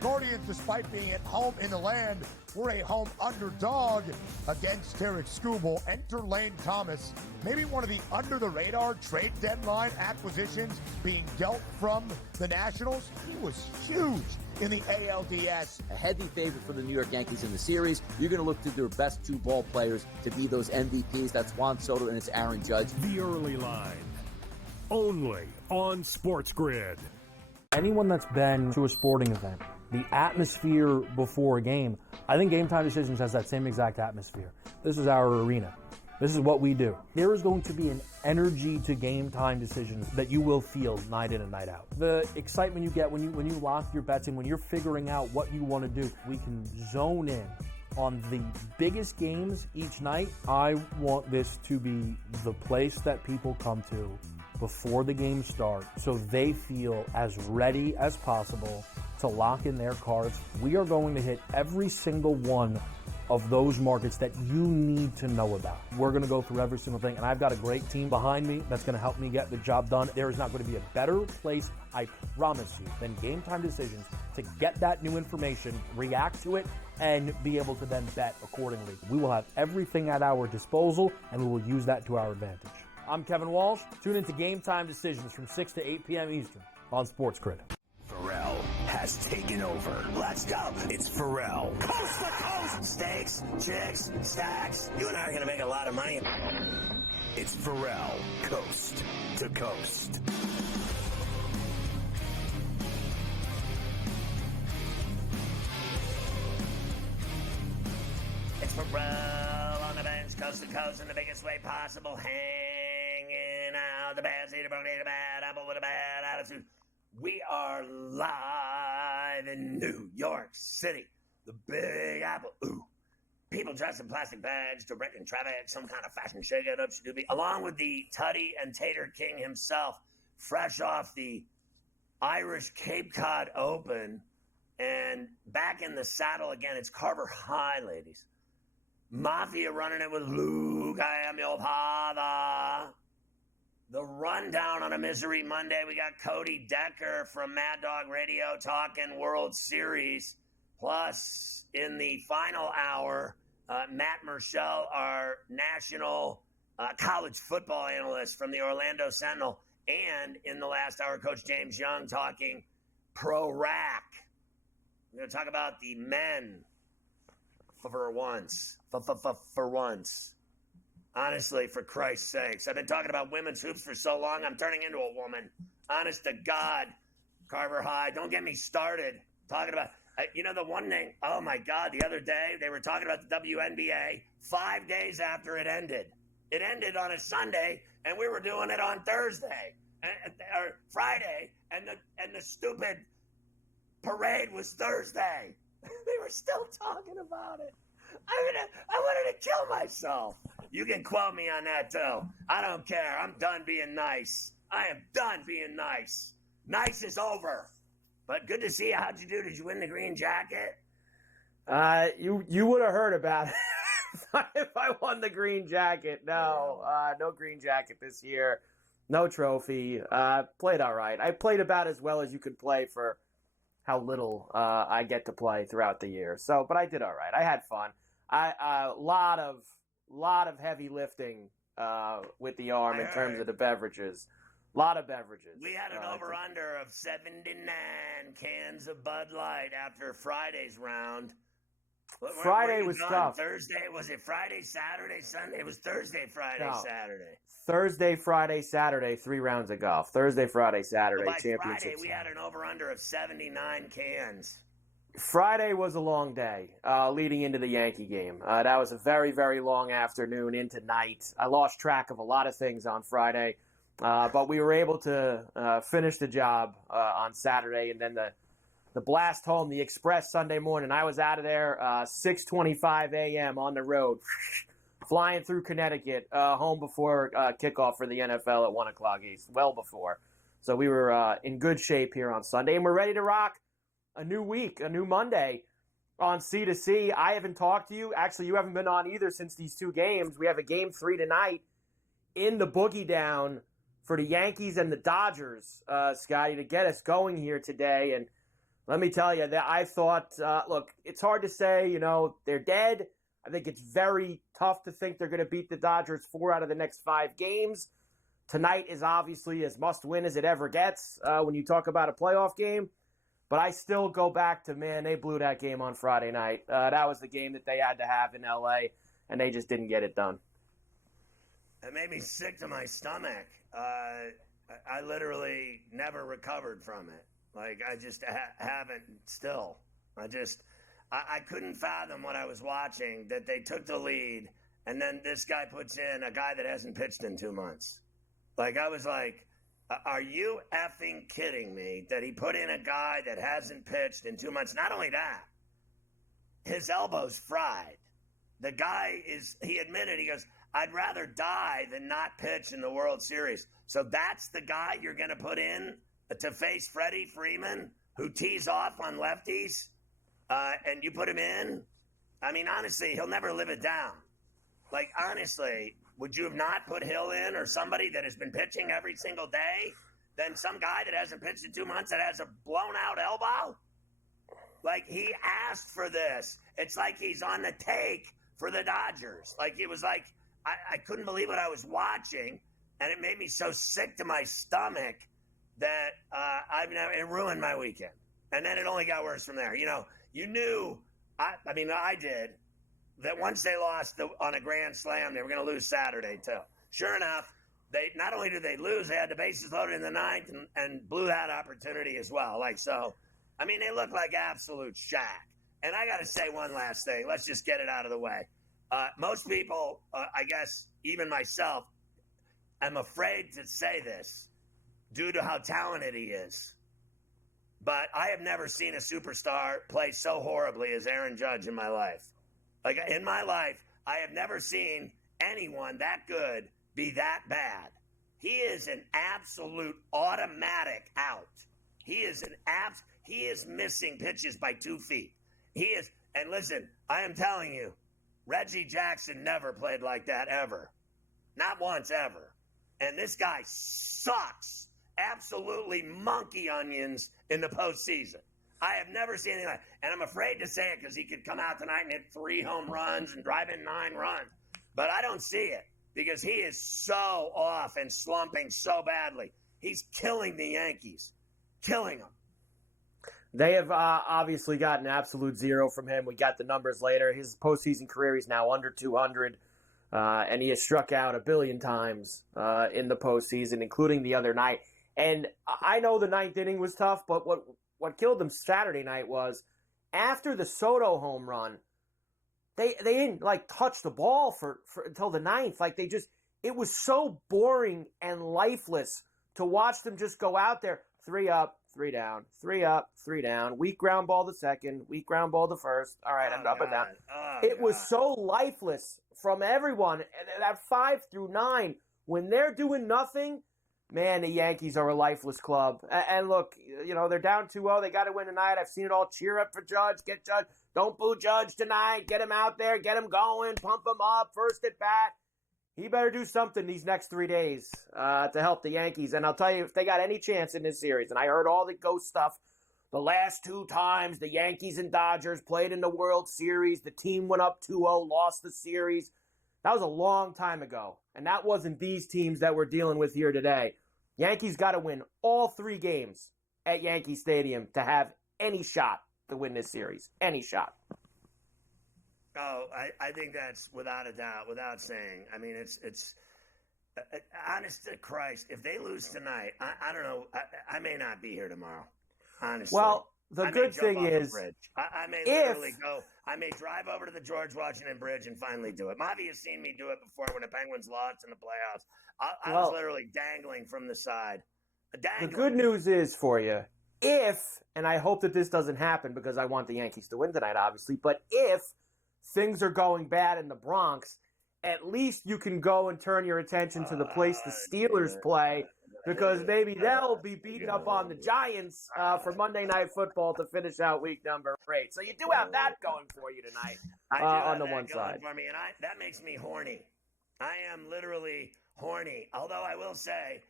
Guardians, despite being at home in the land, were a home underdog against Tarek Skubal. Enter Lane Thomas, maybe one of the under-the-radar trade deadline acquisitions being dealt from the Nationals. He was huge in the ALDS. A heavy favorite for the New York Yankees in the series. You're going to look to their best two ball players to be those MVPs. That's Juan Soto and it's Aaron Judge. The Early Line, only on SportsGrid. Anyone that's been to a sporting event, the atmosphere before a game, I think Game Time Decisions has that same exact atmosphere. This is our arena. This is what we do. There is going to be an energy to Game Time Decisions that you will feel night in and night out. The excitement you get when you lock your bets in, when you're figuring out what you want to do, we can zone in on the biggest games each night. I want this to be the place that people come to before the games start so they feel as ready as possible to lock in their cards. We are going to hit every single one of those markets that you need to know about. We're going to go through every single thing, and I've got a great team behind me that's going to help me get the job done. There is not going to be a better place, I promise you, than Game Time Decisions to get that new information, react to it, and be able to then bet accordingly. We will have everything at our disposal, and we will use that to our advantage. I'm Kevin Walsh. Tune into Game Time Decisions from 6 to 8 p.m. Eastern on SportsGrid. Ferrall has taken over. Let's go. It's Ferrall. Coast to coast. Steaks, chicks, stacks. You and I are going to make a lot of money. It's Ferrall. Coast to coast. It's Ferrall on the bench, coast to coast in the biggest way possible. Hanging out. The bad seed, don't need a bad apple with a bad attitude. We are live in New York City, the Big Apple. Ooh, people dressed in plastic bags, directing traffic, some kind of fashion shake-up, along with the Tutty and Tater King himself, fresh off the Irish Cape Cod Open, and back in the saddle again. It's Carver High, ladies. Mafia running it with Luke, I am your father. The rundown on a Misery Monday. We got Cody Decker from Mad Dog Radio talking World Series. Plus, in the final hour, Matt Murschel, our national college football analyst from the Orlando Sentinel. And in the last hour, Coach James Young talking Pro Rack. We're going to talk about the men for once. For once. Honestly, for Christ's sakes. I've been talking about women's hoops for so long, I'm turning into a woman. Honest to God. Carver High, don't get me started. Talking about, the one thing, oh my God, the other day, they were talking about the WNBA 5 days after it ended. It ended on a Sunday, and we were doing it on Thursday, or Friday, and the stupid parade was Thursday. They were still talking about it. I wanted to kill myself. You can quote me on that, too. I don't care. I'm done being nice. I am done being nice. Nice is over. But good to see you. How'd you do? Did you win the green jacket? You would have heard about it if I won the green jacket. No, no green jacket this year. No trophy. Played all right. I played about as well as you could play for how little I get to play throughout the year. So, but I did all right. I had fun. A lot of heavy lifting with the arm in terms of the beverages. A lot of beverages. We had an over-under of 79 cans of Bud Light after Friday's round. Friday was tough. Thursday, was it Friday, Saturday, Sunday? It was Thursday, Friday, Saturday. Thursday, Friday, Saturday, 3 rounds of golf. Thursday, Friday, Saturday, championship. Friday, we had an over-under of 79 cans. Friday was a long day leading into the Yankee game. That was a very, very long afternoon into night. I lost track of a lot of things on Friday, but we were able to finish the job on Saturday, and then the blast home, the Express Sunday morning. I was out of there 6:25 a.m. on the road, flying through Connecticut, home before kickoff for the NFL at 1 o'clock East, well before. So we were in good shape here on Sunday, and we're ready to rock a new week, a new Monday on C2C. I haven't talked to you. Actually, you haven't been on either since these 2 games. We have a game 3 tonight in the Boogie Down for the Yankees and the Dodgers, Scotty, to get us going here today. And Let me tell you that I thought, look, it's hard to say, they're dead. I think it's very tough to think they're going to beat the Dodgers 4 out of the next 5 games. Tonight is obviously as must-win as it ever gets when you talk about a playoff game. But I still go back to, man, they blew that game on Friday night. That was the game that they had to have in L.A., and they just didn't get it done. It made me sick to my stomach. I literally never recovered from it. Like, I just haven't still. I couldn't fathom what I was watching, that they took the lead, and then this guy puts in a guy that hasn't pitched in 2 months. Like, I was like, are you effing kidding me that he put in a guy that hasn't pitched in 2 months? Not only that, his elbow's fried. The guy he admitted, he goes, I'd rather die than not pitch in the World Series. So that's the guy you're going to put in to face Freddie Freeman, who tees off on lefties, and you put him in? I mean, honestly, he'll never live it down. Like, honestly, would you have not put Hill in, or somebody that has been pitching every single day, than some guy that hasn't pitched in 2 months that has a blown-out elbow? Like, he asked for this. It's like he's on the take for the Dodgers. Like, it was like, I couldn't believe what I was watching, and it made me so sick to my stomach that it ruined my weekend. And then it only got worse from there. You knew, I did, that once they lost on a grand slam, they were going to lose Saturday too. Sure enough, they not only did they lose, they had the bases loaded in the ninth and blew that opportunity as well. They look like absolute shack. And I got to say one last thing. Let's just get it out of the way. Most people, I guess, even myself, I'm afraid to say this due to how talented he is. But I have never seen a superstar play so horribly as Aaron Judge in my life. Like, in my life, I have never seen anyone that good be that bad. He is an absolute automatic out. He is missing pitches by 2 feet. And listen, I am telling you, Reggie Jackson never played like that ever. Not once ever. And this guy sucks. Absolutely monkey onions in the postseason. I have never seen anything like that. And I'm afraid to say it because he could come out tonight and hit 3 home runs and drive in 9 runs. But I don't see it because he is so off and slumping so badly. He's killing the Yankees. Killing them. They have obviously gotten absolute zero from him. We got the numbers later. His postseason career, he's now under 200, and he has struck out 1 billion times in the postseason, including the other night. And I know the 9th inning was tough, but what killed them Saturday night was after the Soto home run, they didn't touch the ball for until the 9th. It was so boring and lifeless to watch them just go out there, 3 up, 3 down, 3 up, 3 down, weak ground ball the second, weak ground ball the first. All right, I'm up and down. It was so lifeless from everyone. And that 5 through 9, when they're doing nothing, man, the Yankees are a lifeless club. And look, they're down 2-0. They got to win tonight. I've seen it all. Cheer up for Judge. Get Judge. Don't boo Judge tonight. Get him out there. Get him going. Pump him up. First at bat. He better do something these next 3 days to help the Yankees. And I'll tell you, if they got any chance in this series, and I heard all the ghost stuff, the last 2 times the Yankees and Dodgers played in the World Series, the team went up 2-0, lost the series. That was a long time ago. And that wasn't these teams that we're dealing with here today. Yankees got to win all 3 games at Yankee Stadium to have any shot to win this series. Any shot. Oh, I think that's without a doubt, without saying. I mean, it's honest to Christ, if they lose tonight, I don't know. I may not be here tomorrow, honestly. Well, the good thing is, I may literally go. I may drive over to the George Washington Bridge and finally do it. Mavi has seen me do it before when the Penguins lost in the playoffs. I was literally dangling from the side. The good news is for you, and I hope that this doesn't happen because I want the Yankees to win tonight, obviously, but if things are going bad in the Bronx, at least you can go and turn your attention to the place the Steelers play, because maybe they'll be beating up on the Giants for Monday Night Football to finish out week number 8. So you do have that going for you tonight on the one side. For me, and that makes me horny. I am literally horny. Although I will say,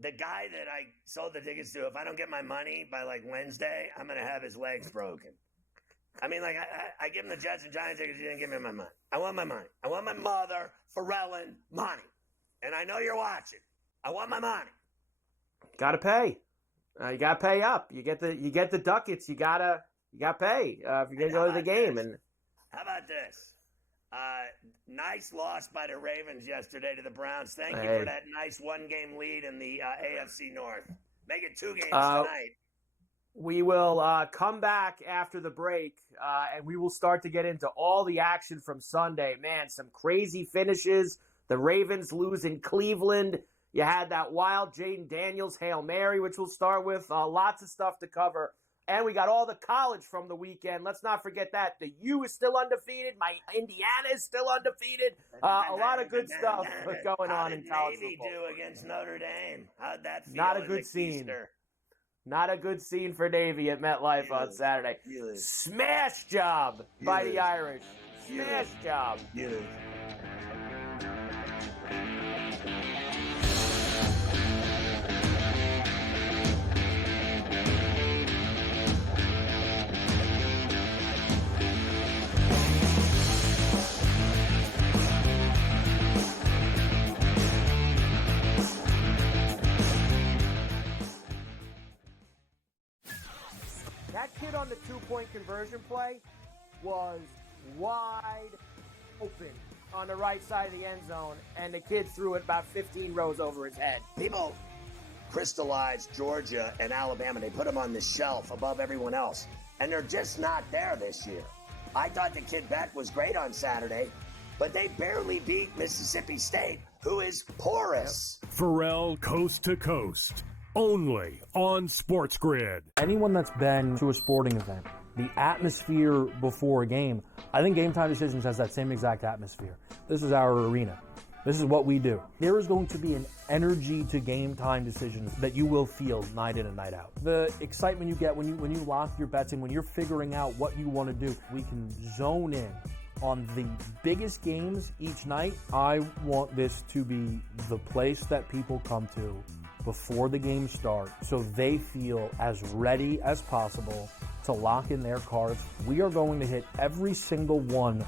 the guy that I sold the tickets to, if I don't get my money by like Wednesday, I'm going to have his legs broken. I mean, like, I give him the Jets and Giants tickets. He didn't give me my money. I want my money. I want my mother, Ferrall, money. And I know you're watching. I want my money. Got to pay. You got to pay up. You get the ducats. You gotta pay if you're gonna go to the game. And how about this? Nice loss by the Ravens yesterday to the Browns. Thank you for that nice one-game lead in the AFC North. Make it 2 games tonight. We will come back after the break, and we will start to get into all the action from Sunday. Man, some crazy finishes. The Ravens lose in Cleveland. You had that wild Jaden Daniels Hail Mary, which we'll start with. Lots of stuff to cover. And we got all the college from the weekend. Let's not forget that. The U is still undefeated. My Indiana is still undefeated. A lot of good stuff going on in college football. How did Navy do against Notre Dame? How'd that feel? Not a good scene. Not a good scene for Navy at MetLife on Saturday. Smash job by the Irish. Smash job. That kid on the 2-point conversion play was wide open on the right side of the end zone, and the kid threw it about 15 rows over his head. People crystallized Georgia and Alabama. They put them on the shelf above everyone else, and they're just not there this year. I thought the kid Beck was great on Saturday, but they barely beat Mississippi State, who is porous. Ferrall Coast to Coast. Only on SportsGrid. Anyone that's been to a sporting event, the atmosphere before a game, I think Game Time Decisions has that same exact atmosphere. This is our arena. This is what we do. There is going to be an energy to Game Time Decisions that you will feel night in and night out. The excitement you get when you lock your bets in, when you're figuring out what you want to do, we can zone in on the biggest games each night. I want this to be the place that people come to before the game starts so they feel as ready as possible to lock in their cards. We are going to hit every single one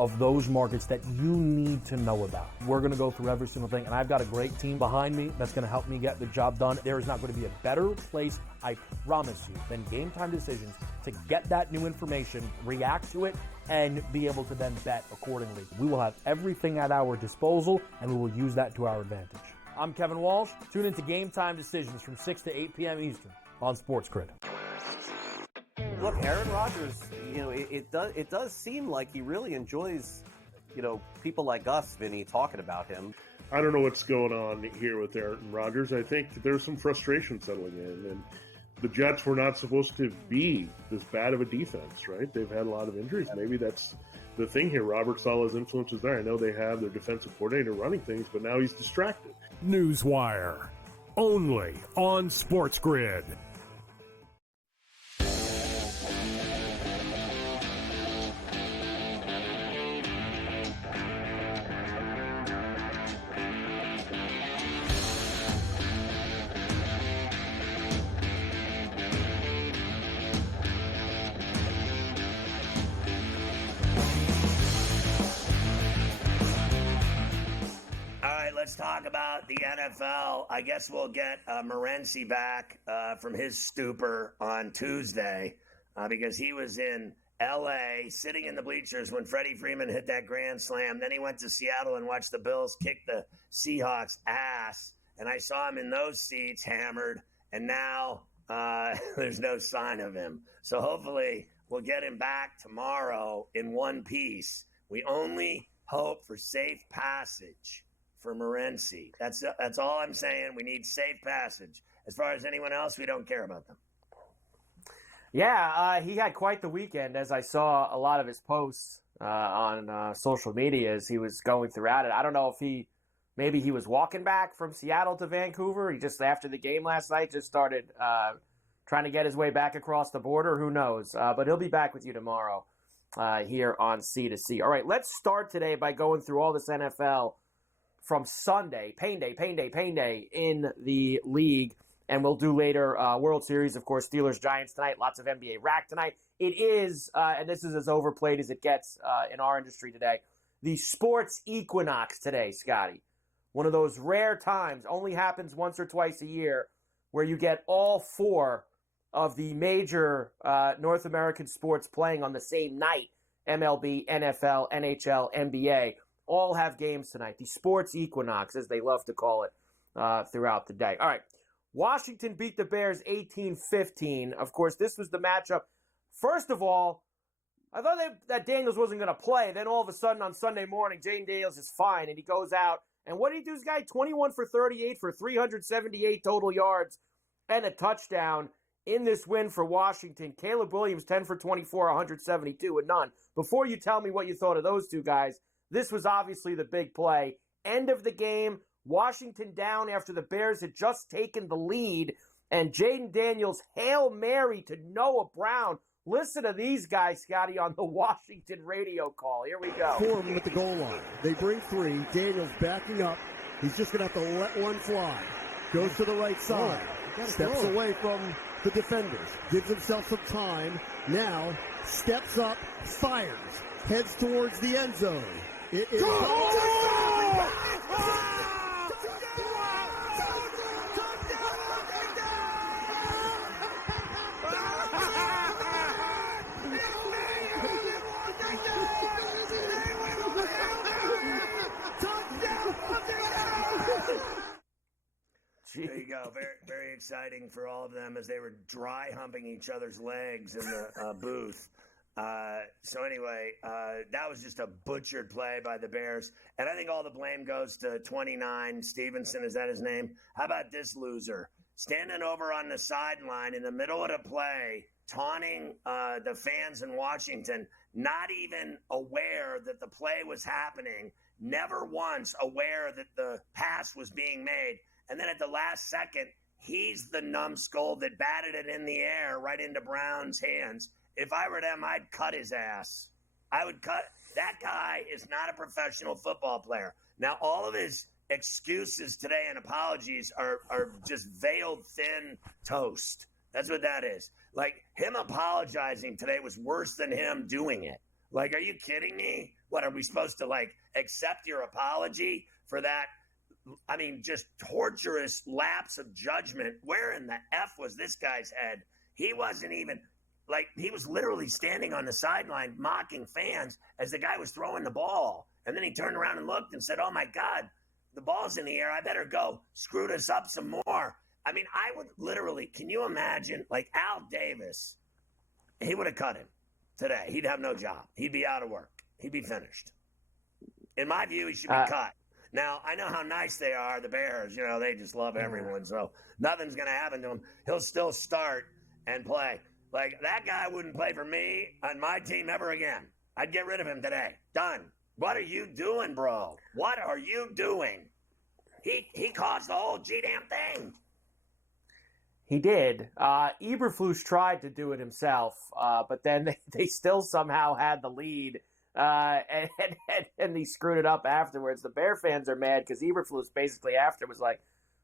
of those markets that you need to know about. We're going to go through every single thing, and I've got a great team behind me that's going to help me get the job done. There is not going to be a better place, I promise you, than Game Time Decisions to get that new information, react to it, and be able to then bet accordingly. We will have everything at our disposal, and we will use that to our advantage. I'm Kevin Walsh. Tune into Game Time Decisions from 6 to 8 p.m. Eastern on SportsGrid. Look, Aaron Rodgers, it does seem like he really enjoys, people like us, Vinny, talking about him. I don't know what's going on here with Aaron Rodgers. I think there's some frustration settling in, and the Jets were not supposed to be this bad of a defense, right? They've had a lot of injuries. Maybe that's the thing here. Robert Saleh's influence is there. I know they have their defensive coordinator running things, but now he's distracted. Newswire. Only on SportsGrid. Let's talk about the NFL. I guess we'll get Morency back from his stupor on Tuesday because he was in L.A. sitting in the bleachers when Freddie Freeman hit that grand slam. Then he went to Seattle and watched the Bills kick the Seahawks' ass. And I saw him in those seats hammered, and now there's no sign of him. So hopefully we'll get him back tomorrow in one piece. We only hope for safe passage for Morency. That's all I'm saying. We need safe passage. As far as anyone else, we don't care about them. Yeah, he had quite the weekend, as I saw a lot of his posts on social media as he was going throughout it. I don't know if maybe he was walking back from Seattle to Vancouver. He just, after the game last night, just started trying to get his way back across the border. Who knows? But he'll be back with you tomorrow here on C2C. All right, let's start today by going through all this NFL from Sunday, pain day in the league. And we'll do later World Series, of course, Steelers-Giants tonight, lots of NBA rack tonight. It is, and this is as overplayed as it gets in our industry today, the sports equinox today, Scotty. One of those rare times, only happens once or twice a year, where you get all four of the major North American sports playing on the same night. MLB, NFL, NHL, NBA, all have games tonight. The sports equinox, as they love to call it throughout the day. All right. Washington beat the Bears 18-15. Of course, this was the matchup. First of all, I thought that Daniels wasn't going to play. Then all of a sudden on Sunday morning, Jane Daniels is fine, and he goes out. And what did he do, this guy? 21 for 38 for 378 total yards and a touchdown in this win for Washington. Caleb Williams, 10 for 24, 172 and none. Before you tell me what you thought of those two guys, this was obviously the big play. End of the game. Washington down after the Bears had just taken the lead, and Jaden Daniels, Hail Mary to Noah Brown. Listen to these guys, Scotty, on the Washington radio call. Here we go. 4 of them at the goal line. They bring 3. Daniels backing up. He's just going to have to let one fly. Goes to the right side. Steps away from the defenders. Gives himself some time. Now steps up, fires. Heads towards the end zone. It is... There you go. Very, very exciting for all of them as they were dry humping each other's legs in the booth. So anyway, that was just a butchered play by the Bears. And I think all the blame goes to 29, Stevenson, is that his name? How about this loser? Standing over on the sideline in the middle of the play, taunting the fans in Washington, not even aware that the play was happening, never once aware that the pass was being made. And then at the last second, he's the numbskull that batted it in the air right into Brown's hands. If I were them, I'd cut his ass. I would cut. That guy is not a professional football player. Now, all of his excuses today and apologies are just veiled thin toast. That's what that is. Like, him apologizing today was worse than him doing it. Like, are you kidding me? What, are we supposed to, like, accept your apology for that? I mean, just torturous lapse of judgment. Where in the F was this guy's head? He wasn't even, like, he was literally standing on the sideline mocking fans as the guy was throwing the ball. And then he turned around and looked and said, oh, my God, the ball's in the air. I better go screw this up some more. I mean, I would literally, can you imagine, like Al Davis, he would have cut him today. He'd have no job. He'd be out of work. He'd be finished. In my view, he should be cut. Now, I know how nice they are, the Bears. You know, they just love everyone, so nothing's going to happen to him. He'll still start and play. Like, that guy wouldn't play for me on my team ever again. I'd get rid of him today. Done. What are you doing, bro? What are you doing? He caused the whole G-damn thing. He did. Eberflus tried to do it himself, but then they still somehow had the lead. And he screwed it up afterwards. The Bear fans are mad because Eberflus basically after was like,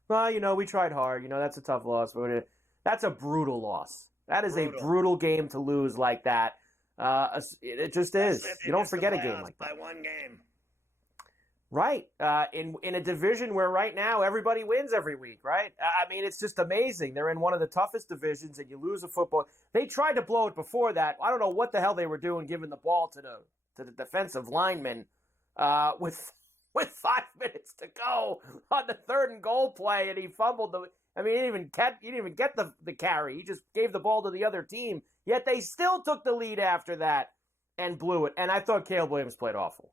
well, you know, we tried hard. You know, that's a tough loss. But that's a brutal loss. That is a brutal game to lose like that. It just is. You don't forget a game like that. By one game. Right. In a division where right now everybody wins every week, right? I mean, it's just amazing. They're in one of the toughest divisions and you lose a football. They tried to blow it before that. I don't know what the hell they were doing giving the ball to the defensive lineman with 5 minutes to go on the 3rd and goal play, and he fumbled the. I mean, he didn't even get the carry. He just gave the ball to the other team. Yet they still took the lead after that and blew it. And I thought Caleb Williams played awful.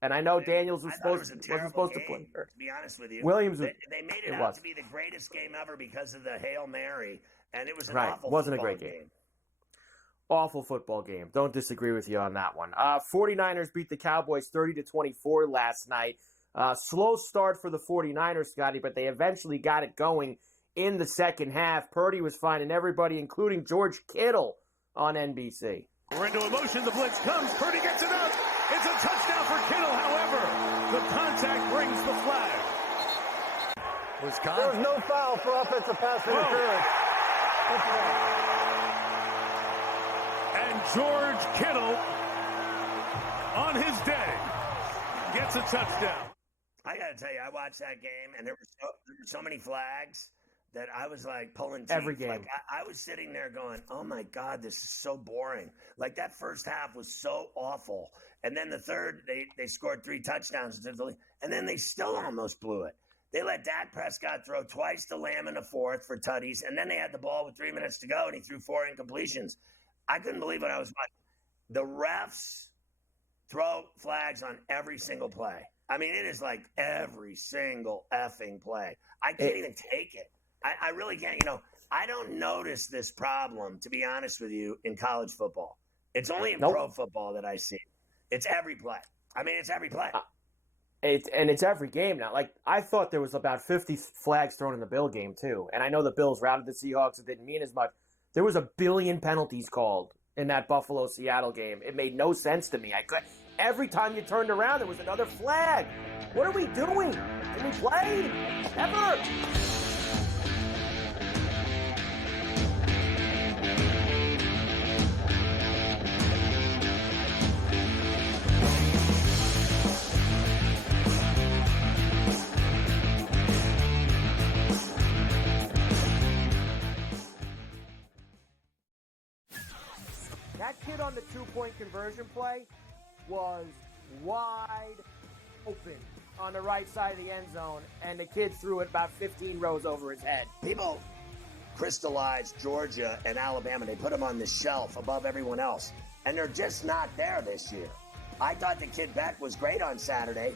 And I know Daniels wasn't supposed to play. To be honest with you, Williams. They made it out to be the greatest game ever because of the Hail Mary, and it was an awful. Wasn't a great game. Awful football game. Don't disagree with you on that one. 49ers beat the Cowboys 30-24 last night. Slow start for the 49ers, Scotty, but they eventually got it going in the second half. Purdy was finding everybody, including George Kittle on NBC. We're into a motion. The blitz comes. Purdy gets it up. It's a touchdown for Kittle. However, The contact brings the flag. There's no foul for offensive pass interference. And George Kittle, on his day, gets a touchdown. I got to tell you, I watched that game, and there were so many flags that I was like pulling teeth. Every game. Like, I was sitting there going, oh my God, this is so boring. Like that first half was so awful. And then the third, they scored 3 touchdowns. And then they still almost blew it. They let Dak Prescott throw twice to Lamb in the fourth for tutties. And then they had the ball with 3 minutes to go, and he threw 4 incompletions. I couldn't believe what I was watching. The refs throw flags on every single play. I mean, it is like every single effing play. I can't even take it. I really can't. You know, I don't notice this problem, to be honest with you, in college football. It's only in pro football that I see. It's every play. I mean, it's every play. It's every game now. Like, I thought there was about 50 flags thrown in the Bill game, too. And I know the Bills routed the Seahawks. It didn't mean as much. There was 1 billion penalties called in that Buffalo-Seattle game. It made no sense to me. Every time you turned around, there was another flag. What are we doing? Can we play? Ever? That kid on the 2-point conversion play was wide open on the right side of the end zone, and the kid threw it about 15 rows over his head. People crystallize Georgia and Alabama. They put them on the shelf above everyone else, and they're just not there this year. I thought the kid Beck was great on Saturday,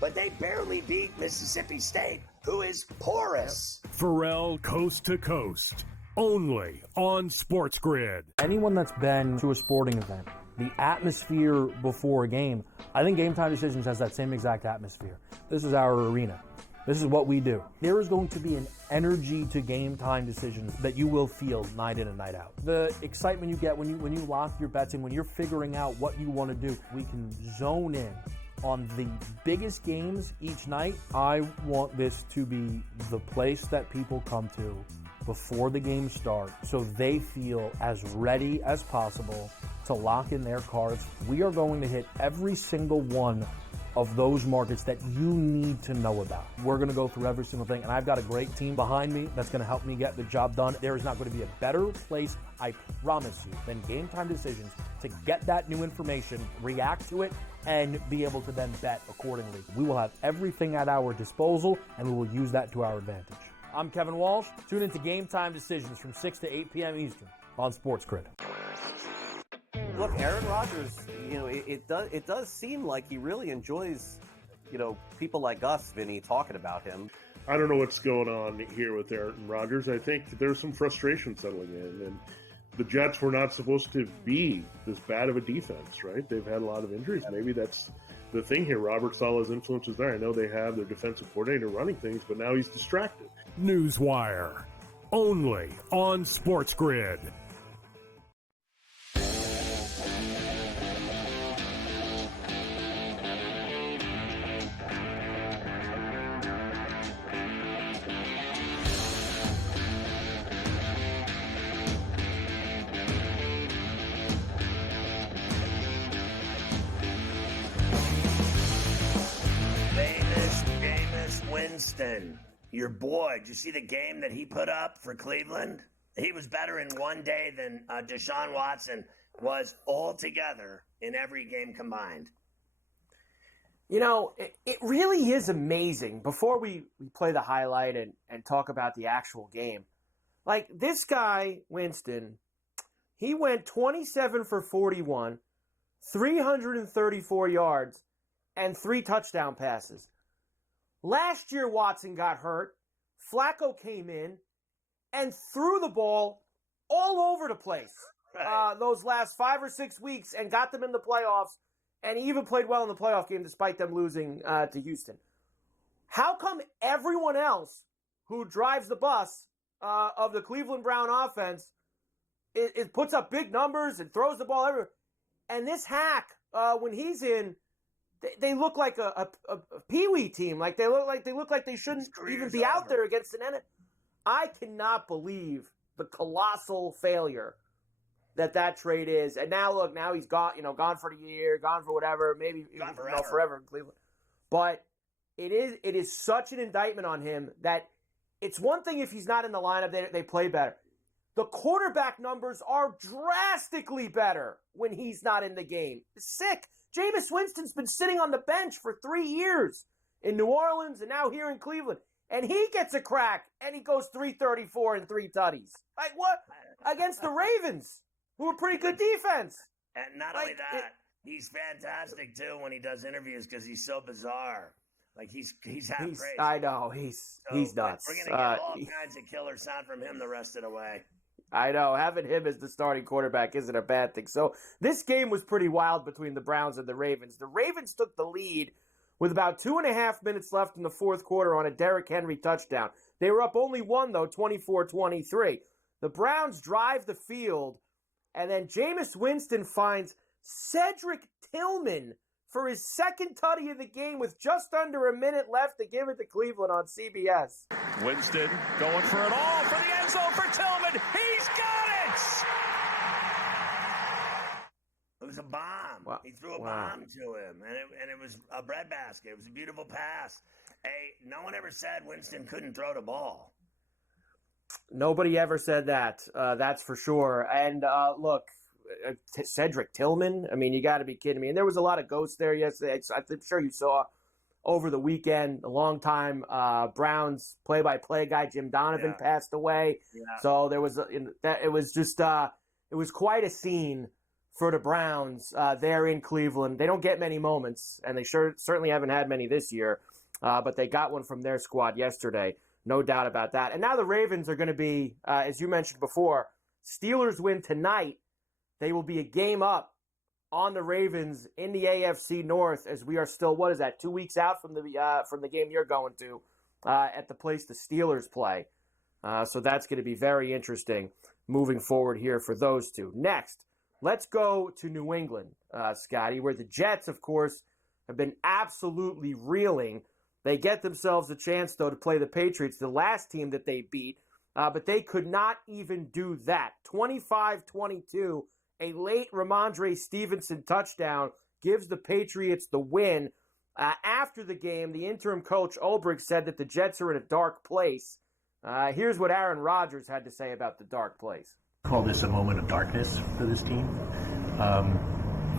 but they barely beat Mississippi State, who is porous. Ferrall Coast to Coast, only on SportsGrid. Anyone that's been to a sporting event, the atmosphere before a game, I think Game Time Decisions has that same exact atmosphere. This is our arena. This is what we do. There is going to be an energy to Game Time Decisions that you will feel night in and night out. The excitement you get when you lock your bets in, when you're figuring out what you want to do, we can zone in on the biggest games each night. I want this to be the place that people come to before the game starts so they feel as ready as possible to lock in their cards. We are going to hit every single one of those markets that you need to know about. We're going to go through every single thing, and I've got a great team behind me that's going to help me get the job done. There is not going to be a better place, I promise you, than Game Time Decisions to get that new information, react to it, and be able to then bet accordingly. We will have everything at our disposal, and we will use that to our advantage. I'm Kevin Walsh. Tune into Game Time Decisions from 6 to 8 p.m. Eastern on SportsGrid. Look, Aaron Rodgers, it does seem like he really enjoys, people like us, Vinny, talking about him. I don't know what's going on here with Aaron Rodgers. I think that there's some frustration settling in, and the Jets were not supposed to be this bad of a defense, right? They've had a lot of injuries. Maybe that's the thing here. Robert Saleh's influence is there. I know they have their defensive coordinator running things, but now he's distracted. Newswire, only on SportsGrid. Winston, your boy, did you see the game that he put up for Cleveland? He was better in one day than Deshaun Watson was altogether in every game combined. It really is amazing. Before we play the highlight and talk about the actual game, like this guy, Winston, he went 27 for 41, 334 yards, and 3 touchdown passes. Last year, Watson got hurt. Flacco came in and threw the ball all over the place those last 5 or 6 weeks and got them in the playoffs, and he even played well in the playoff game despite them losing to Houston. How come everyone else who drives the bus of the Cleveland Brown offense it puts up big numbers and throws the ball everywhere, and this hack, when he's in, they look like a peewee team. Like they look like they shouldn't even be out there against an NFL. I cannot believe the colossal failure that trade is. And now he's gone for the year, gone for whatever, maybe forever in Cleveland. But it is such an indictment on him that it's one thing if he's not in the lineup, they play better. The quarterback numbers are drastically better when he's not in the game. It's sick. Jameis Winston's been sitting on the bench for 3 years in New Orleans and now here in Cleveland. And he gets a crack, and he goes 334 and 3 tutties. Like, what? Against the Ravens, who are pretty good defense. And not only that, he's fantastic, too, when he does interviews because he's so bizarre. Like, he's half crazy. I know. He's nuts. We're going to get all kinds of killer sound from him the rest of the way. I know. Having him as the starting quarterback isn't a bad thing. So this game was pretty wild between the Browns and the Ravens. The Ravens took the lead with about 2.5 minutes left in the fourth quarter on a Derrick Henry touchdown. They were up only one, though, 24-23. The Browns drive the field, and then Jameis Winston finds Cedric Tillman for his second tutty of the game with just under a minute left to give it to Cleveland on CBS. Winston going for it all for the end zone for Tillman. He's got it! It was a bomb. Wow. He threw a bomb to him, and it was a breadbasket. It was a beautiful pass. Hey, no one ever said Winston couldn't throw the ball. Nobody ever said that. That's for sure. And look, Cedric Tillman, I mean, you got to be kidding me. And there was a lot of ghosts there yesterday. I'm sure you saw over the weekend, a long-time Browns play-by-play guy, Jim Donovan, passed away. Yeah. So there was it was quite a scene for the Browns there in Cleveland. They don't get many moments, and they certainly haven't had many this year, but they got one from their squad yesterday, no doubt about that. And now the Ravens are going to be, as you mentioned before, Steelers win tonight. They will be a game up on the Ravens in the AFC North as we are still, 2 weeks out from the game you're going to at the place the Steelers play. So that's going to be very interesting moving forward here for those two. Next, let's go to New England, Scotty, where the Jets, of course, have been absolutely reeling. They get themselves a chance, though, to play the Patriots, the last team that they beat, but they could not even do that. 25-22, a late Ramondre Stevenson touchdown gives the Patriots the win. After the game, the interim coach, Ulbrich, said that the Jets are in a dark place. Here's what Aaron Rodgers had to say about the dark place. Call this a moment of darkness for this team.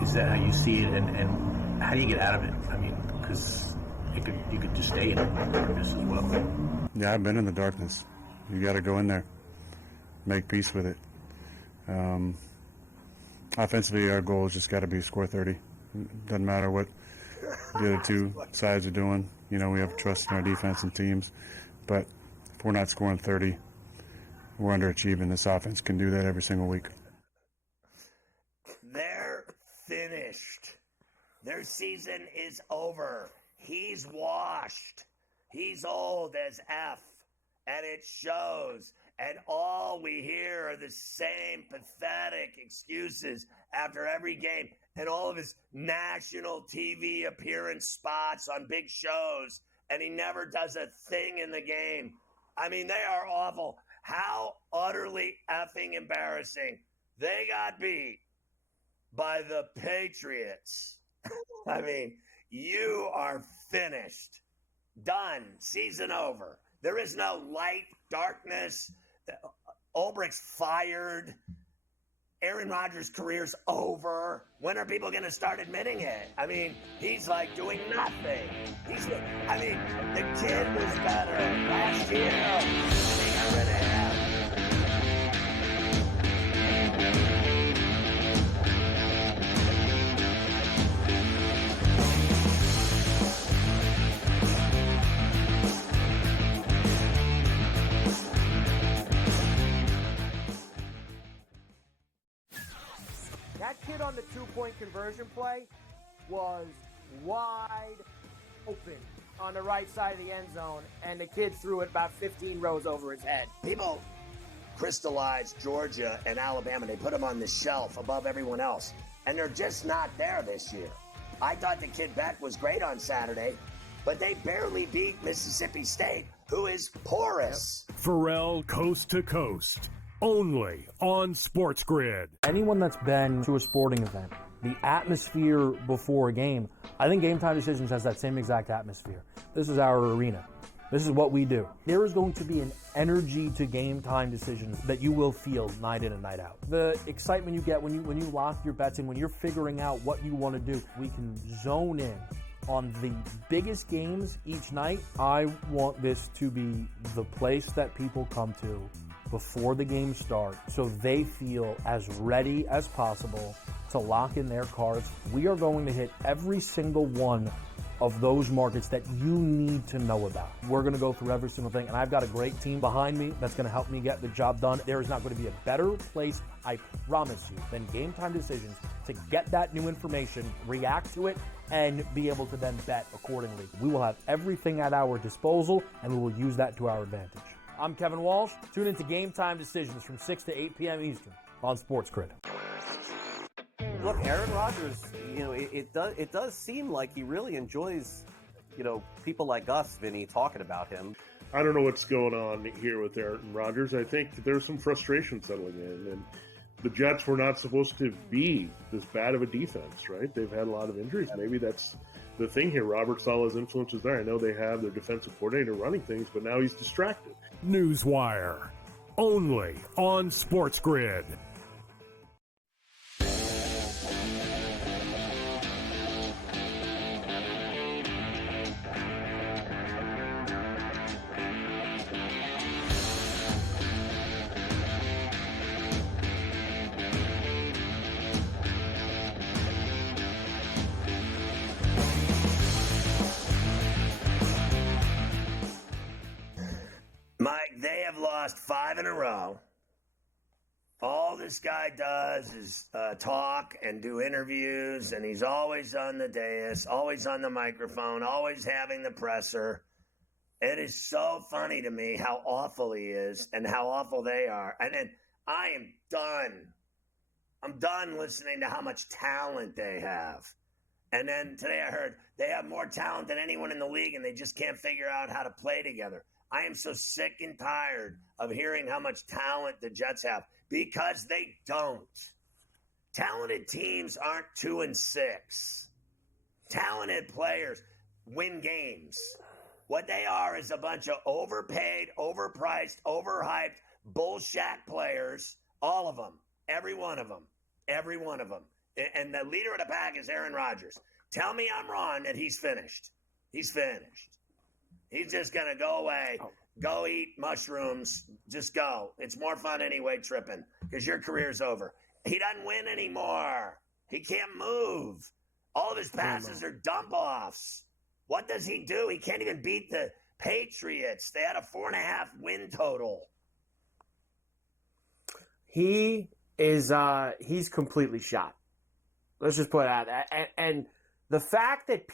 Is that how you see it, and how do you get out of it? I mean, because you could just stay in darkness as well. Yeah, I've been in the darkness. You got to go in there, make peace with it. Offensively, our goal has just got to be score 30. Doesn't matter what the other two sides are doing. You know, we have trust in our defense and teams, but if we're not scoring 30, we're underachieving. This offense can do that every single week. They're finished. Their season is over. He's washed. He's old as F, and it shows. And all we hear are the same pathetic excuses after every game and all of his national TV appearance spots on big shows, and he never does a thing in the game. I mean, they are awful. How utterly effing embarrassing. They got beat by the Patriots. I mean, you are finished. Done. Season over. There is no light, darkness. Ulbricht's fired. Aaron Rodgers' career's over. When are people going to start admitting it? I mean, he's like doing nothing. The kid was better last year. They got rid of him. That kid on the two-point conversion play was wide open on the right side of the end zone, and the kid threw it about 15 rows over his head. People crystallize Georgia and Alabama. They put them on the shelf above everyone else, and they're just not there this year. I thought the kid Beck was great on Saturday, but they barely beat Mississippi State, who is porous. Ferrall Coast to Coast, only on SportsGrid. Anyone that's been to a sporting event, the atmosphere before a game, I think Game Time Decisions has that same exact atmosphere. This is our arena. This is what we do. There is going to be an energy to Game Time Decisions that you will feel night in and night out. The excitement you get when you lock your bets in, when you're figuring out what you want to do, we can zone in on the biggest games each night. I want this to be the place that people come to before the game starts so they feel as ready as possible to lock in their cards. We are going to hit every single one of those markets that you need to know about. We're going to go through every single thing, and I've got a great team behind me that's going to help me get the job done. There is not going to be a better place, I promise you, than Game Time Decisions to get that new information, react to it, and be able to then bet accordingly. We will have everything at our disposal, and we will use that to our advantage. I'm Kevin Walsh. Tune into Game Time Decisions from 6 to 8 p.m. Eastern on SportsGrid. Look, Aaron Rodgers, it does seem like he really enjoys, people like us, Vinny, talking about him. I don't know what's going on here with Aaron Rodgers. I think that there's some frustration settling in, and the Jets were not supposed to be this bad of a defense, right? They've had a lot of injuries. Maybe that's the thing here. Robert Saleh's influence is there. I know they have their defensive coordinator running things, but now he's distracted. Newswire, only on SportsGrid. Mike, they have lost 5 in a row. All this guy does is talk and do interviews, and he's always on the dais, always on the microphone, always having the presser. It is so funny to me how awful he is and how awful they are. And then I am done. I'm done listening to how much talent they have. And then today I heard they have more talent than anyone in the league, and they just can't figure out how to play together. I am so sick and tired of hearing how much talent the Jets have, because they don't. Talented teams aren't 2 and 6. Talented players win games. What they are is a bunch of overpaid, overpriced, overhyped, bullshit players. All of them. Every one of them. Every one of them. And the leader of the pack is Aaron Rodgers. Tell me I'm wrong that he's finished. He's finished. He's just going to go away, go eat mushrooms, just go. It's more fun anyway tripping, because your career's over. He doesn't win anymore. He can't move. All of his passes are dump-offs. What does he do? He can't even beat the Patriots. They had a 4.5 win total. He is he's completely shot. Let's just put it out. And the fact that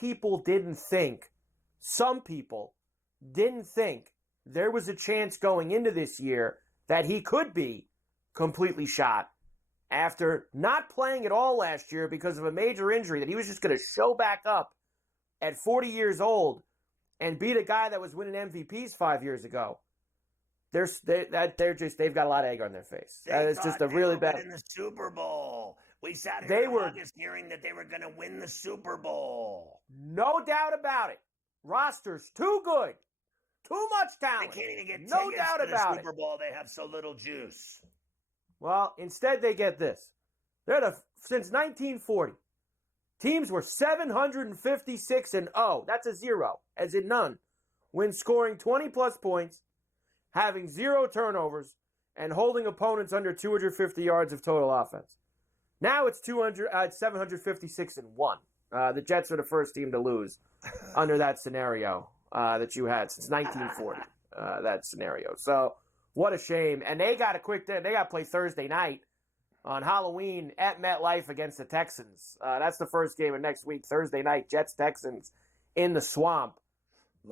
some people didn't think there was a chance going into this year that he could be completely shot after not playing at all last year because of a major injury, that he was just going to show back up at 40 years old and beat a guy that was winning MVPs 5 years ago. They've got a lot of egg on their face. That is just a really bad. In the Super Bowl, we sat here in August hearing that they were going to win the Super Bowl. No doubt about it. Roster's too good. Too much talent. They can't even get no tickets doubt to the about Super Bowl. They have so little juice. Well, instead they get this. Since 1940, teams were 756-0. That's a 0, as in none. When scoring 20-plus points, having 0 turnovers, and holding opponents under 250 yards of total offense. Now it's 756-1. The Jets are the first team to lose under that scenario that you had since 1940. That scenario. So what a shame. And they got to play Thursday night on Halloween at MetLife against the Texans. That's the first game of next week, Thursday night. Jets Texans in the Swamp,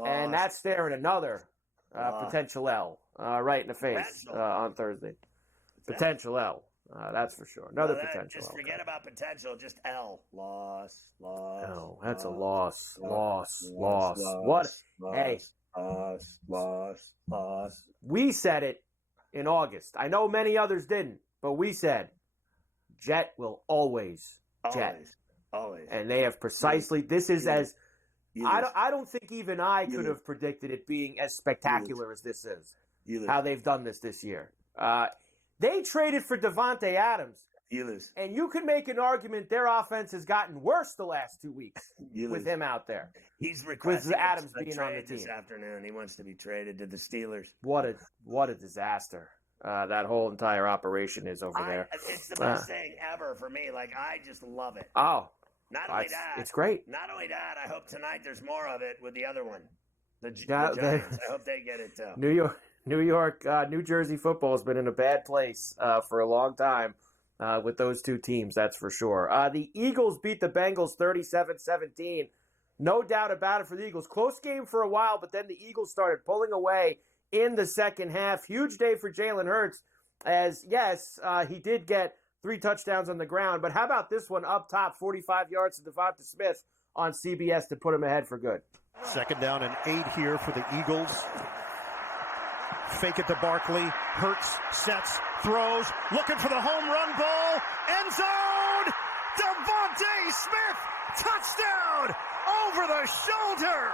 and that's staring another potential L right in the face on Thursday. Potential L. That's for sure. Another Well, potential. Just forget about potential. Just L. Loss. Oh, that's a loss. We said it in August. I know many others didn't, but we said Jet will always Jet. Always. And they have precisely. This is as. I don't think even I could have predicted it being as spectacular as this is. How they've done this year. They traded for Devontae Adams. And you can make an argument their offense has gotten worse the last 2 weeks with him out there. He's requesting with Adams a being on the trade team this afternoon. He wants to be traded to the Steelers. What a disaster that whole entire operation is over there. It's the best thing ever for me. Like, I just love it. Oh, not only that, it's great. Not only that, I hope tonight there's more of it with the other one, the Giants. I hope they get it too. New Jersey football has been in a bad place for a long time with those two teams, that's for sure. The Eagles beat the Bengals 37-17. No doubt about it for the Eagles. Close game for a while, but then the Eagles started pulling away in the second half. Huge day for Jalen Hurts as, yes, he did get 3 touchdowns on the ground, but how about this one up top, 45 yards to Devonta Smith on CBS to put him ahead for good. Second down and 8 here for the Eagles. Fake it to Barkley. Hurts, sets, throws, looking for the home run ball. End zone! Devonta Smith! Touchdown! Over the shoulder!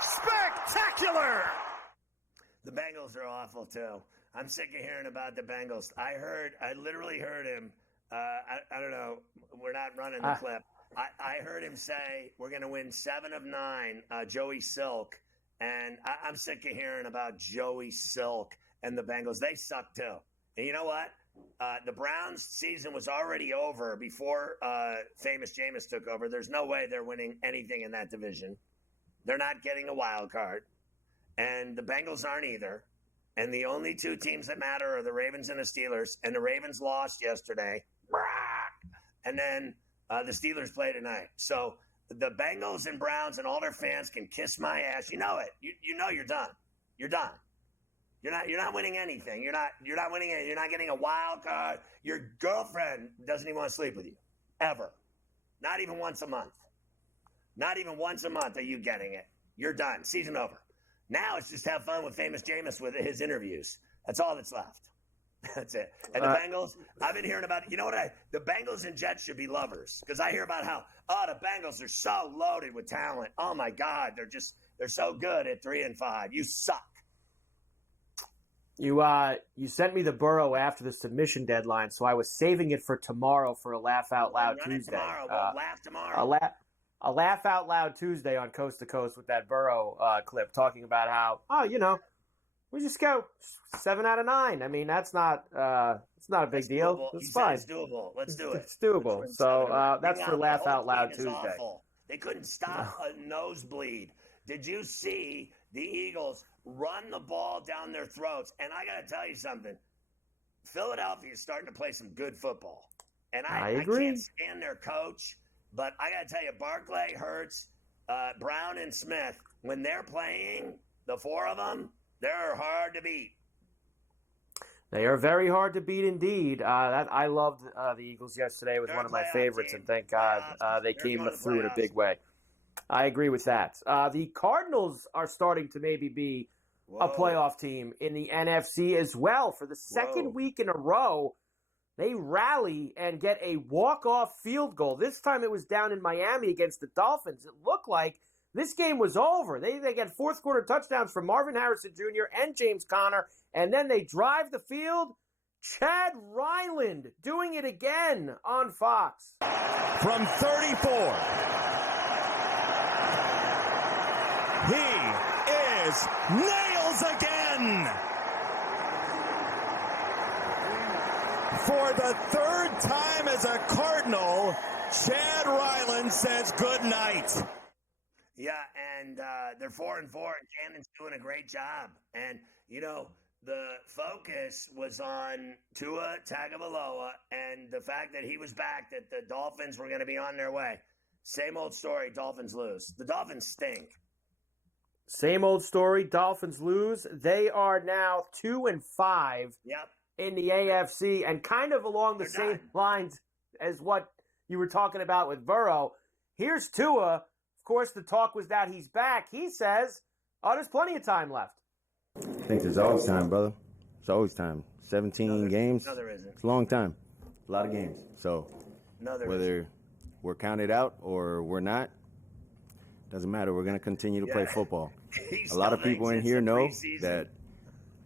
Spectacular! The Bengals are awful, too. I'm sick of hearing about the Bengals. I literally heard him. I don't know. We're not running the clip. I heard him say, we're going to win 7 of 9, Joey Silk. And I'm sick of hearing about Joey Silk and the Bengals. They suck, too. And you know what? The Browns' season was already over before Famous Jameis took over. There's no way they're winning anything in that division. They're not getting a wild card. And the Bengals aren't either. And the only 2 teams that matter are the Ravens and the Steelers. And the Ravens lost yesterday. And then the Steelers play tonight. So the Bengals and Browns and all their fans can kiss my ass. You know it. You know you're done. You're done. You're not winning anything. You're not winning it. You're not getting a wild card. Your girlfriend doesn't even want to sleep with you. Ever. Not even once a month. Not even once a month are you getting it. You're done. Season over. Now it's just have fun with Famous Jameis with his interviews. That's all that's left. That's it. And the Bengals, I've been hearing about, the Bengals and Jets should be lovers. Because I hear about how, the Bengals are so loaded with talent. Oh my God, they're so good at 3-5. You suck. You sent me the Burrow after the submission deadline, so I was saving it for tomorrow for a Laugh Out Loud Tuesday. We'll laugh tomorrow. A Laugh Out Loud Tuesday on Coast to Coast with that Burrow clip talking about how, we just go 7 out of 9. I mean, that's not it's not a big deal. Doable. It's fine. It's doable. Let's do it. It's doable. So that's for Laugh Out Loud Tuesday. Awful. They couldn't stop a nosebleed. Did you see the Eagles run the ball down their throats? And I got to tell you something. Philadelphia is starting to play some good football. And I agree. can't stand their coach. But I got to tell you, Barkley, Hurts, Brown, and Smith, when they're playing, the 4 of them, they're hard to beat. They are very hard to beat indeed. I loved the Eagles yesterday. It was one of my favorites, and thank God they came through in a big way. I agree with that. The Cardinals are starting to maybe be a playoff team in the NFC as well. For the second week in a row, they rally and get a walk-off field goal. This time it was down in Miami against the Dolphins. It looked like this game was over. They get fourth-quarter touchdowns from Marvin Harrison Jr. and James Conner, and then they drive the field. Chad Ryland doing it again on Fox. From 34, he is nails again. For the 3rd time as a Cardinal, Chad Ryland says good night. Yeah, and they're 4-4, and Cannon's doing a great job. And, the focus was on Tua Tagovailoa and the fact that he was back, that the Dolphins were going to be on their way. Same old story, Dolphins lose. The Dolphins stink. Same old story, Dolphins lose. They are now 2-5. Yep. in the AFC, and kind of along the same lines as what you were talking about with Burrow. Here's Tua. Of course, the talk was that he's back. He says, there's plenty of time left. I think there's always time, brother. There's always time. 17 games. No, there isn't. It's a long time. A lot of games. So whether we're counted out or we're not, doesn't matter. We're going to continue to play football. A lot of people in here know that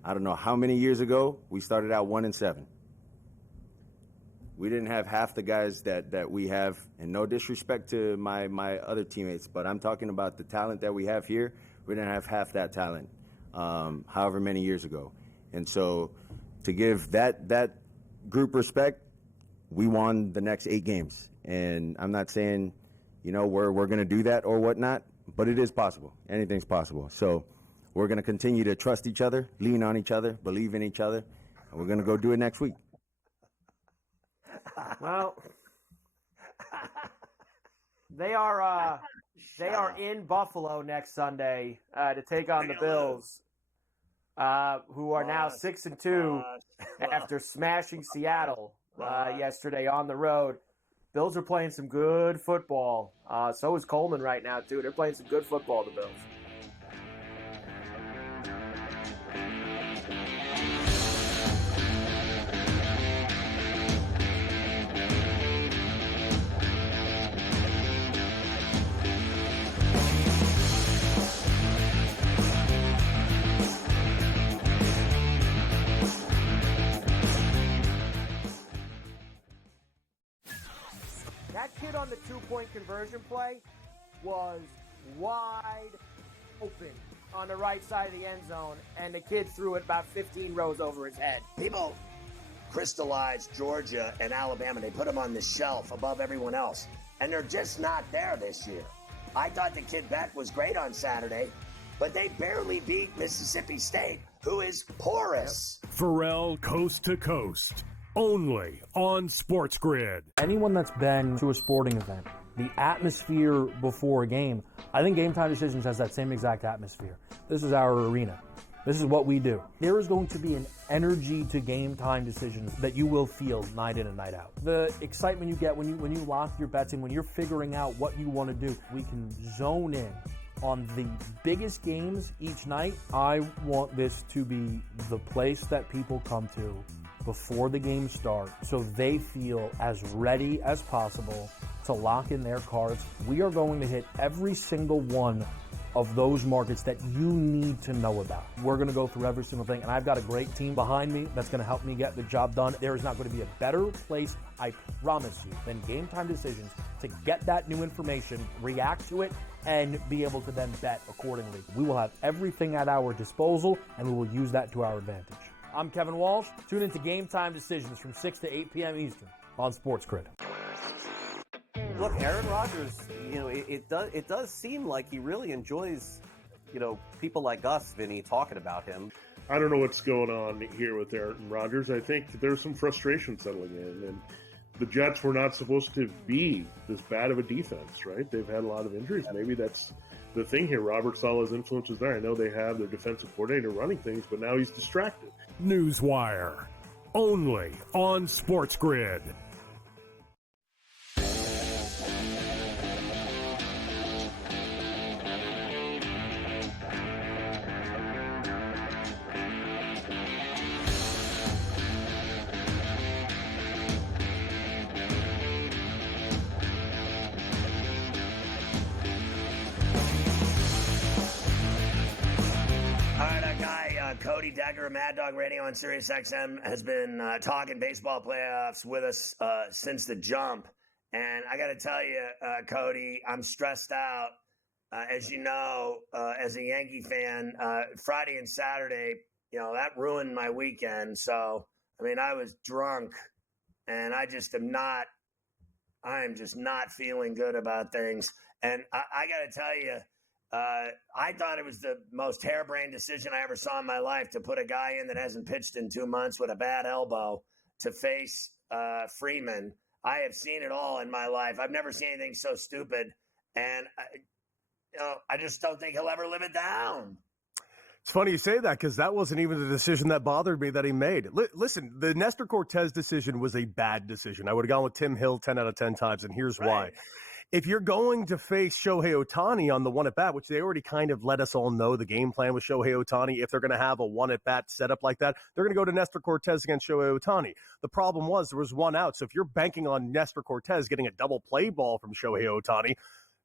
I don't know how many years ago we started out 1-7. We didn't have half the guys that we have, and no disrespect to my other teammates, but I'm talking about the talent that we have here. We didn't have half that talent however many years ago. And so to give that group respect, we won the next 8 games. And I'm not saying, we're going to do that or whatnot, but it is possible. Anything's possible. So we're going to continue to trust each other, lean on each other, believe in each other, and we're going to go do it next week. Well, they are in Buffalo next Sunday to take on the Bills, who are now 6-2 after smashing Seattle yesterday on the road. Bills are playing some good football. So is Coleman right now, too. They're playing some good football, the Bills. That kid on the 2-point conversion play was wide open on the right side of the end zone, and the kid threw it about 15 rows over his head. People crystallize Georgia and Alabama. They put them on the shelf above everyone else, and they're just not there this year. I thought the kid Beck was great on Saturday, but they barely beat Mississippi State, who is porous. Ferrall Coast to Coast, only on SportsGrid. Anyone that's been to a sporting event, the atmosphere before a game, I think Game Time Decisions has that same exact atmosphere. This is our arena. This is what we do. There is going to be an energy to Game Time Decisions that you will feel night in and night out. The excitement you get when you lock your bets in, when you're figuring out what you want to do, we can zone in on the biggest games each night. I want this to be the place that people come to before the game starts so they feel as ready as possible to lock in their cards. We are going to hit every single one of those markets that you need to know about. We're going to go through every single thing, and I've got a great team behind me that's going to help me get the job done. There is not going to be a better place, I promise you, than Game Time Decisions to get that new information, react to it, and be able to then bet accordingly. We will have everything at our disposal, and we will use that to our advantage. I'm Kevin Walsh. Tune into Game Time Decisions from 6 to 8 p.m. Eastern on SportsGrid. Look, Aaron Rodgers, it does seem like he really enjoys, people like us, Vinny, talking about him. I don't know what's going on here with Aaron Rodgers. I think there's some frustration settling in, and the Jets were not supposed to be this bad of a defense, right? They've had a lot of injuries. Maybe that's the thing here. Robert Saleh's influence is there. I know they have their defensive coordinator running things, but now he's distracted. Newswire, only on SportsGrid. Cody Decker of Mad Dog Radio on Sirius XM has been talking baseball playoffs with us since the jump. And I got to tell you, Cody, I'm stressed out. As you know, as a Yankee fan, Friday and Saturday, that ruined my weekend. So, I was drunk, and I am just not feeling good about things. And I got to tell you, I thought it was the most harebrained decision I ever saw in my life to put a guy in that hasn't pitched in 2 months with a bad elbow to face Freeman. I have seen it all in my life. I've never seen anything so stupid, and I just don't think he'll ever live it down. It's funny you say that because that wasn't even the decision that bothered me that he made. Listen, the Nestor Cortez decision was a bad decision. I would have gone with Tim Hill 10 out of 10 times, and here's why. If you're going to face Shohei Ohtani on the one at bat, which they already kind of let us all know the game plan with Shohei Ohtani, if they're going to have a one at bat setup like that, they're going to go to Nestor Cortez against Shohei Ohtani. The problem was there was one out. So if you're banking on Nestor Cortez getting a double play ball from Shohei Ohtani,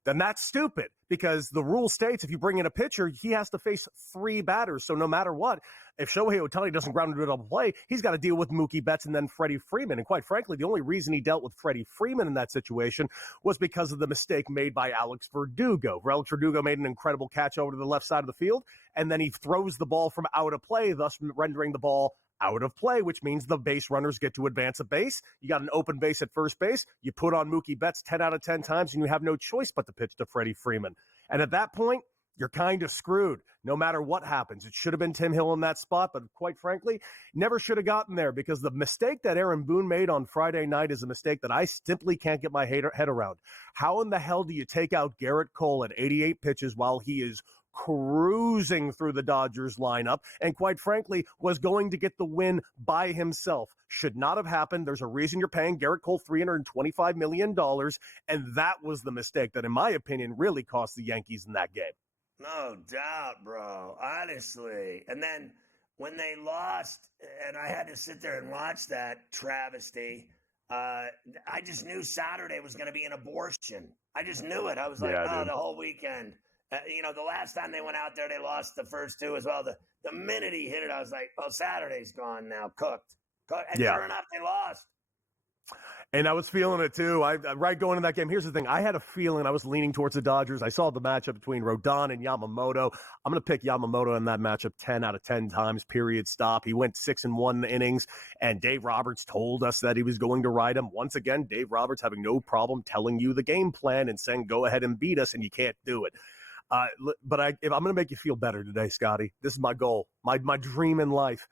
then that's stupid because the rule states if you bring in a pitcher, he has to face 3 batters. So no matter what, if Shohei Ohtani doesn't ground into a double play, he's got to deal with Mookie Betts and then Freddie Freeman. And quite frankly, the only reason he dealt with Freddie Freeman in that situation was because of the mistake made by Alex Verdugo. Alex Verdugo made an incredible catch over to the left side of the field, and then he throws the ball from out of play, thus rendering the ball out of play, which means the base runners get to advance a base. You got an open base at first base. You put on Mookie Betts 10 out of 10 times, and you have no choice but to pitch to Freddie Freeman. And at that point, you're kind of screwed no matter what happens. It should have been Tim Hill in that spot, but quite frankly, never should have gotten there because the mistake that Aaron Boone made on Friday night is a mistake that I simply can't get my head around. How in the hell do you take out Garrett Cole at 88 pitches while he is cruising through the Dodgers lineup and quite frankly was going to get the win by himself? Should not have happened. There's a reason you're paying Garrett Cole $325 million, and that was the mistake that, in my opinion, really cost the Yankees in that game. No doubt, bro. Honestly. And then when they lost, and I had to sit there and watch that travesty, I just knew Saturday was going to be an abortion. I just knew it. I was like, the whole weekend. The last time they went out there, they lost the first 2 as well. The minute he hit it, I was like, oh, Saturday's gone now, cooked. And sure enough, they lost. And I was feeling it too. Right going into that game, here's the thing. I had a feeling I was leaning towards the Dodgers. I saw the matchup between Rodon and Yamamoto. I'm going to pick Yamamoto in that matchup 10 out of 10 times, period, stop. He went 6-1 innings, and Dave Roberts told us that he was going to ride him. Once again, Dave Roberts having no problem telling you the game plan and saying, go ahead and beat us, and you can't do it. But if I'm going to make you feel better today, Scotty, this is my goal, my dream in life.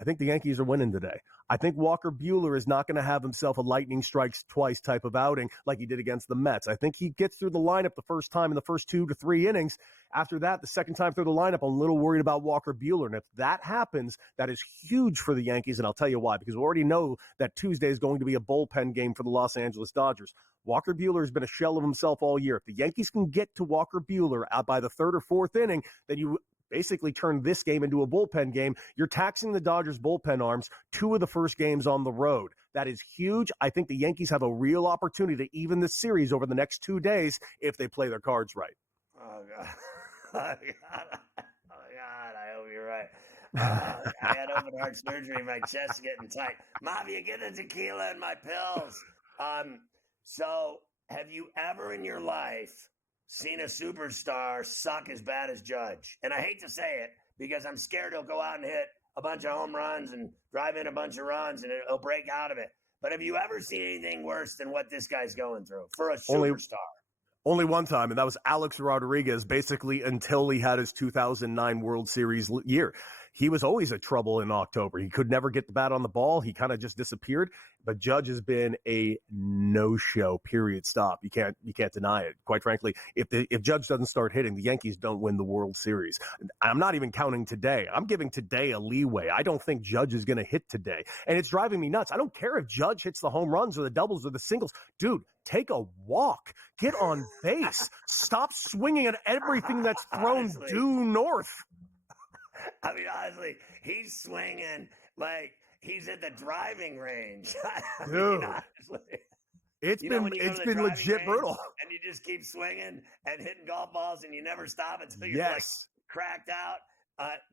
I think the Yankees are winning today. I think Walker Buehler is not going to have himself a lightning strikes twice type of outing like he did against the Mets. I think he gets through the lineup the first time in the first 2 to 3 innings. After that, the second time through the lineup, I'm a little worried about Walker Buehler. And if that happens, that is huge for the Yankees. And I'll tell you why, because we already know that Tuesday is going to be a bullpen game for the Los Angeles Dodgers. Walker Buehler has been a shell of himself all year. If the Yankees can get to Walker Buehler out by the 3rd or 4th inning, then you basically turn this game into a bullpen game. You're taxing the Dodgers' bullpen arms 2 of the first games on the road. That is huge. I think the Yankees have a real opportunity to even this series over the next 2 days if they play their cards right. Oh, God. Oh, God. I hope you're right. I had open heart surgery. My chest's getting tight. Mafia, get the tequila and my pills. So have you ever in your life seen a superstar suck as bad as Judge? And I hate to say it because I'm scared he'll go out and hit a bunch of home runs and drive in a bunch of runs and he'll break out of it. But have you ever seen anything worse than what this guy's going through for a superstar? Only one time, and that was Alex Rodriguez, basically until he had his 2009 World Series year. He was always a trouble in October. He could never get the bat on the ball. He kind of just disappeared. But Judge has been a no-show, period, stop. You can't deny it. Quite frankly, if Judge doesn't start hitting, the Yankees don't win the World Series. I'm not even counting today. I'm giving today a leeway. I don't think Judge is going to hit today. And it's driving me nuts. I don't care if Judge hits the home runs or the doubles or the singles. Dude, take a walk. Get on base. Stop swinging at everything that's thrown due north. I mean, honestly, he's swinging like he's at the driving range. Dude, it's been legit brutal. And you just keep swinging and hitting golf balls, and you never stop until you're like cracked out.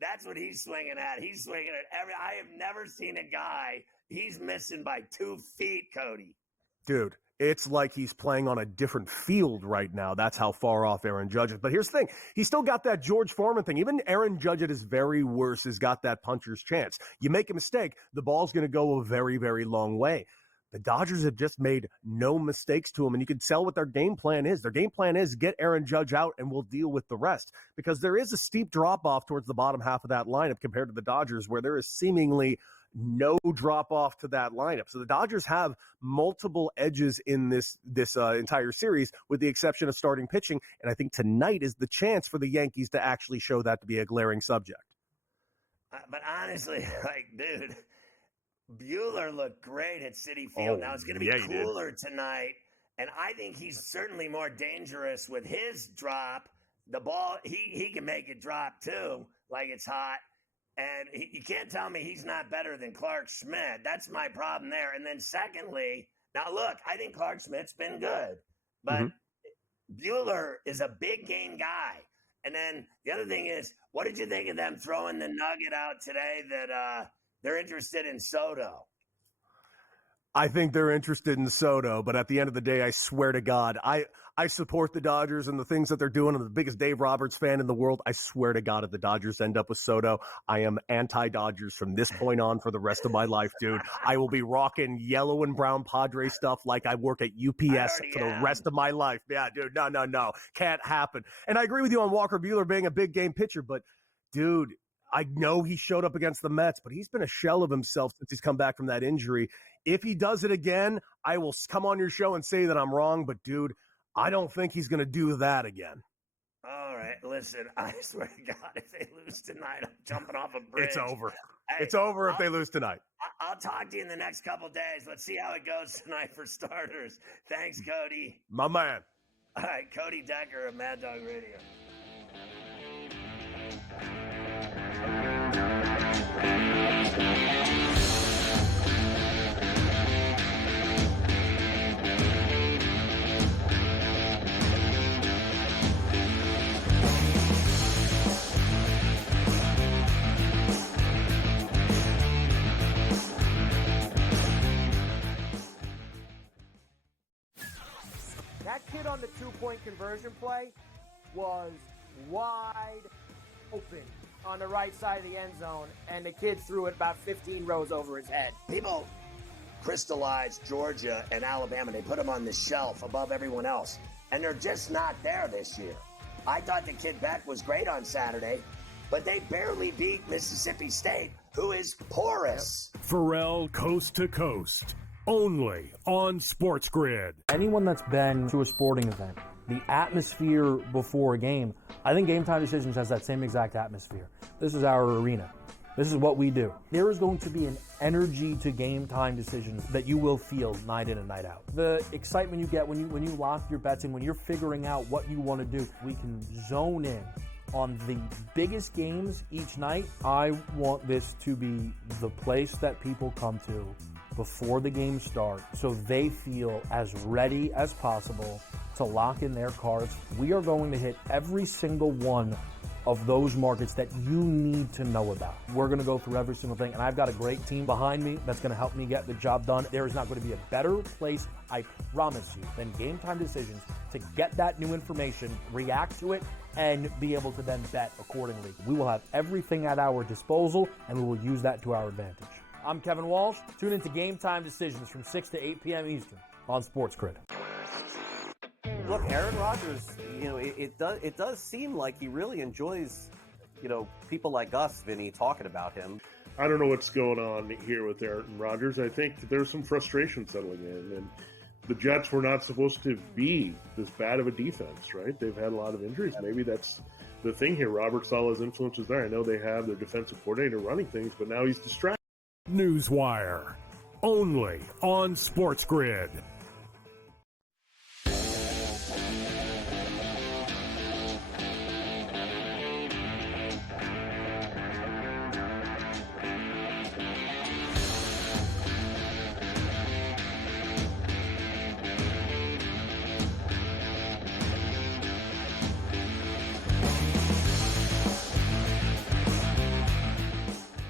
That's what he's swinging at. He's swinging at I have never seen a guy. He's missing by 2 feet, Cody. Dude. It's like he's playing on a different field right now. That's how far off Aaron Judge is. But here's the thing. He's still got that George Foreman thing. Even Aaron Judge at his very worst has got that puncher's chance. You make a mistake, the ball's going to go a very, very long way. The Dodgers have just made no mistakes to him, and you can tell what their game plan is. Their game plan is get Aaron Judge out, and we'll deal with the rest. Because there is a steep drop-off towards the bottom half of that lineup compared to the Dodgers, where there is seemingly no drop off to that lineup. So the Dodgers have multiple edges in this entire series, with the exception of starting pitching. And I think tonight is the chance for the Yankees to actually show that to be a glaring subject. But honestly, like, dude, Bueller looked great at Citi Field. Now it's going to be cooler tonight, and I think he's certainly more dangerous with his drop. The ball, he can make it drop too, like it's hot. And you can't tell me he's not better than Clark Schmidt. That's my problem there. And then secondly, now look, I think Clark Schmidt's been good, but Bueller is a big game guy. And then the other thing is, what did you think of them throwing the nugget out today that they're interested in Soto? I think they're interested in Soto, but at the end of the day, I swear to God, I support the Dodgers and the things that they're doing. I'm the biggest Dave Roberts fan in the world. I swear to God, if the Dodgers end up with Soto, I am anti-Dodgers from this point on for the rest of my life, dude. I will be rocking yellow and brown Padre stuff like I work at UPS for the rest of my life. Yeah, dude, no. Can't happen. And I agree with you on Walker Bueller being a big game pitcher, but, dude, I know he showed up against the Mets, but he's been a shell of himself since he's come back from that injury. If he does it again, I will come on your show and say that I'm wrong, but, dude, I don't think he's going to do that again. All right, listen, I swear to God, if they lose tonight, I'm jumping off a bridge. It's over. Hey, it's over if they lose tonight. I'll talk to you in the next couple days. Let's see how it goes tonight for starters. Thanks, Cody. My man. All right, Cody Decker of Mad Dog Radio. That kid on the two-point conversion play was wide open on the right side of the end zone, and the kid threw it about 15 rows over his head. People crystallize Georgia and Alabama. They put them on the shelf above everyone else, and they're just not there this year. I thought the kid Beck was great on Saturday, but they barely beat Mississippi State, who is porous. Ferrall Coast to Coast, only on SportsGrid. Anyone that's been to a sporting event, the atmosphere before a game, I think Game Time Decisions has that same exact atmosphere. This is our arena. This is what we do. There is going to be an energy to Game Time Decisions that you will feel night in and night out. The excitement you get when you lock your bets in, when you're figuring out what you want to do, we can zone in on the biggest games each night. I want this to be the place that people come to before the games start so they feel as ready as possible to lock in their cards. We are going to hit every single one of those markets that you need to know about. We're going to go through every single thing, and I've got a great team behind me that's going to help me get the job done. There is not going to be a better place, I promise you, than Game Time Decisions to get that new information, react to it, and be able to then bet accordingly. We will have everything at our disposal, and we will use that to our advantage. I'm Kevin Walsh. Tune into Game Time Decisions from 6 to 8 p.m. Eastern on SportsGrid. Look, Aaron Rodgers, it does seem like he really enjoys, people like us, Vinny, talking about him. I don't know what's going on here with Aaron Rodgers. I think that there's some frustration settling in, and the Jets were not supposed to be this bad of a defense, right? They've had a lot of injuries. Maybe that's the thing here. Robert Saleh's influence is there. I know they have their defensive coordinator running things, but now he's distracted. Newswire, only on SportsGrid.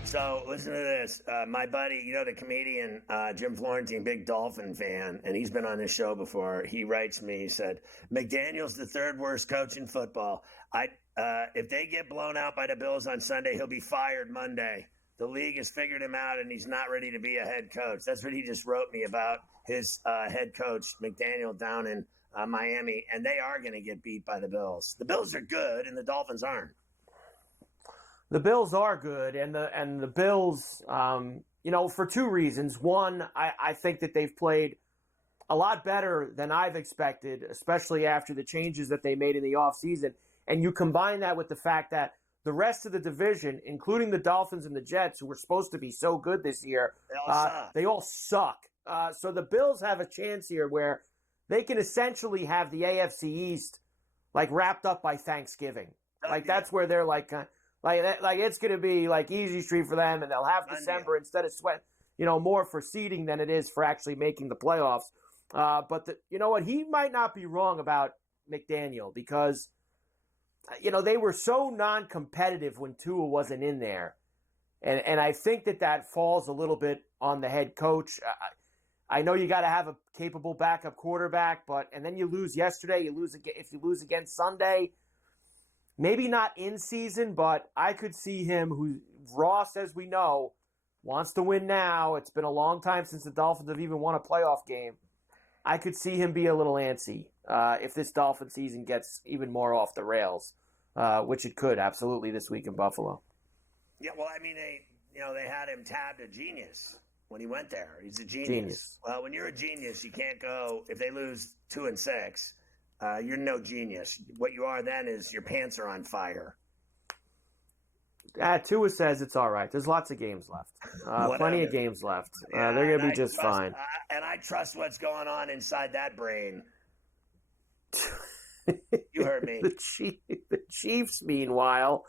So listen to this. My buddy, the comedian Jim Florentine, big Dolphin fan, and he's been on this show before. He writes me, he said, McDaniel's the third worst coach in football. If they get blown out by the Bills on Sunday, he'll be fired Monday. The league has figured him out, and he's not ready to be a head coach. That's what he just wrote me about his head coach, McDaniel, down in Miami, and they are going to get beat by the Bills. The Bills are good, and the Dolphins aren't. The Bills are good, and the Bills, for two reasons. One, I think that they've played a lot better than I've expected, especially after the changes that they made in the offseason. And you combine that with the fact that the rest of the division, including the Dolphins and the Jets, who were supposed to be so good this year, they all suck. So the Bills have a chance here where they can essentially have the AFC East like wrapped up by Thanksgiving. Like that's where they're like it's going to be like easy street for them, and they'll have December instead of more for seeding than it is for actually making the playoffs. But you know what? He might not be wrong about McDaniel because they were so non-competitive when Tua wasn't in there, and I think that falls a little bit on the head coach. I know you got to have a capable backup quarterback, and then you lose yesterday. If you lose again Sunday, maybe not in season, but I could see him. Who Ross, as we know, wants to win now. It's been a long time since the Dolphins have even won a playoff game. I could see him be a little antsy if this Dolphin season gets even more off the rails, which it could absolutely this week in Buffalo. Yeah, well, I mean, they had him tabbed a genius when he went there. He's a genius. Well, when you're a genius, you can't go if they lose 2-6. You're no genius. What you are then is your pants are on fire. Tua says it's all right. There's lots of games left. Plenty of games left. They're going to be just fine. And I trust what's going on inside that brain. You heard me. The Chiefs, meanwhile,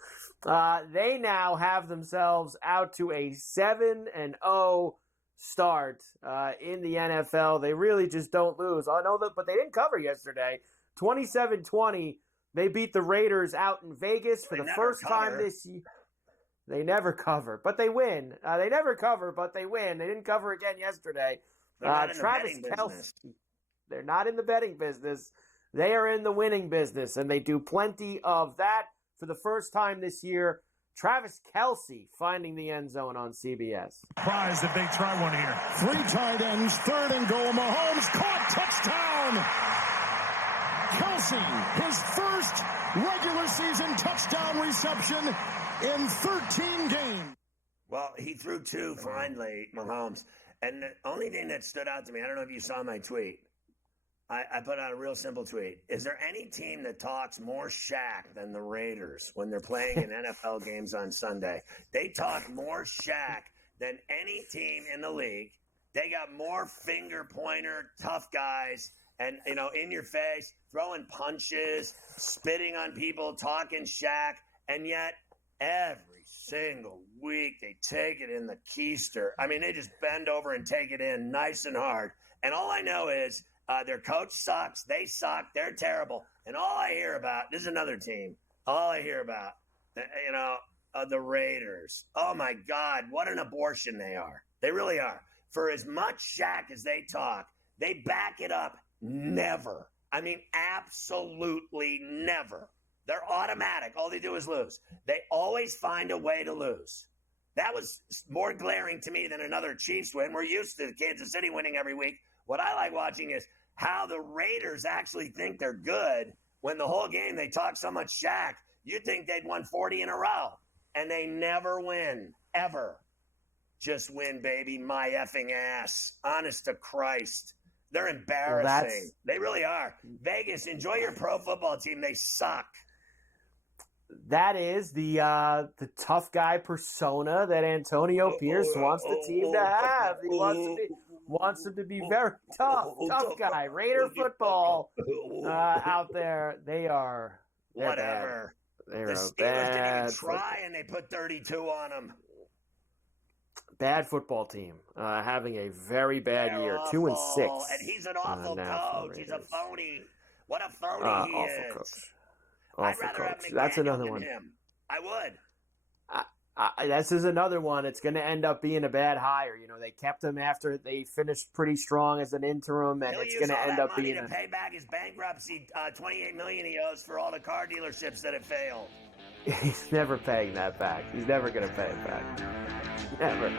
they now have themselves out to a 7-0 start in the NFL. They really just don't lose. I know that, but they didn't cover yesterday. 27-20. They beat the Raiders out in Vegas for the first time this year. They never cover, but they win. They never cover, but they win. They didn't cover again yesterday. Travis Kelce. They're not in the betting business. They are in the winning business, and they do plenty of that for the first time this year. Travis Kelce finding the end zone on CBS. Surprised if they try one here. 3 tight ends, 3rd and goal. Mahomes caught, touchdown. Kelce, his first regular season touchdown reception in 13 games. Well, he threw 2 finally, Mahomes. And the only thing that stood out to me, I don't know if you saw my tweet. I put out a real simple tweet. Is there any team that talks more Shaq than the Raiders when they're playing in NFL games on Sunday? They talk more Shaq than any team in the league. They got more finger pointer, tough guys, and, in your face, throwing punches, spitting on people, talking Shaq, and yet every single week they take it in the keister. I mean, they just bend over and take it in nice and hard. And all I know is their coach sucks. They suck. They're terrible. And all I hear about, this is another team, all I hear about, the Raiders. Oh, my God, what an abortion they are. They really are. For as much Shaq as they talk, they back it up never. I mean, absolutely never. They're automatic. All they do is lose. They always find a way to lose. That was more glaring to me than another Chiefs win. We're used to Kansas City winning every week. What I like watching is how the Raiders actually think they're good when the whole game they talk so much Shaq. You'd think they'd won 40 in a row, and they never win, ever. Just win, baby, my effing ass. Honest to Christ. They're embarrassing. They really are. Vegas, enjoy your pro football team. They suck. That is the tough guy persona that Antonio Pierce wants the team to have. He wants them to be very tough guy. Raider football out there. They are whatever. They're the Steelers didn't even try, and they put 32 on them. Bad football team, having a very bad year, 2-6. And he's an awful coach. He's a phony. What a phony he is. Coach. I'd rather have McDaniel That's another than one. him. I would. This is another one. It's going to end up being a bad hire. They kept him after they finished pretty strong as an interim, and it's going to end up being to pay back his bankruptcy, $28 million he owes for all the car dealerships that have failed. He's never paying that back. He's never going to pay it back. Never.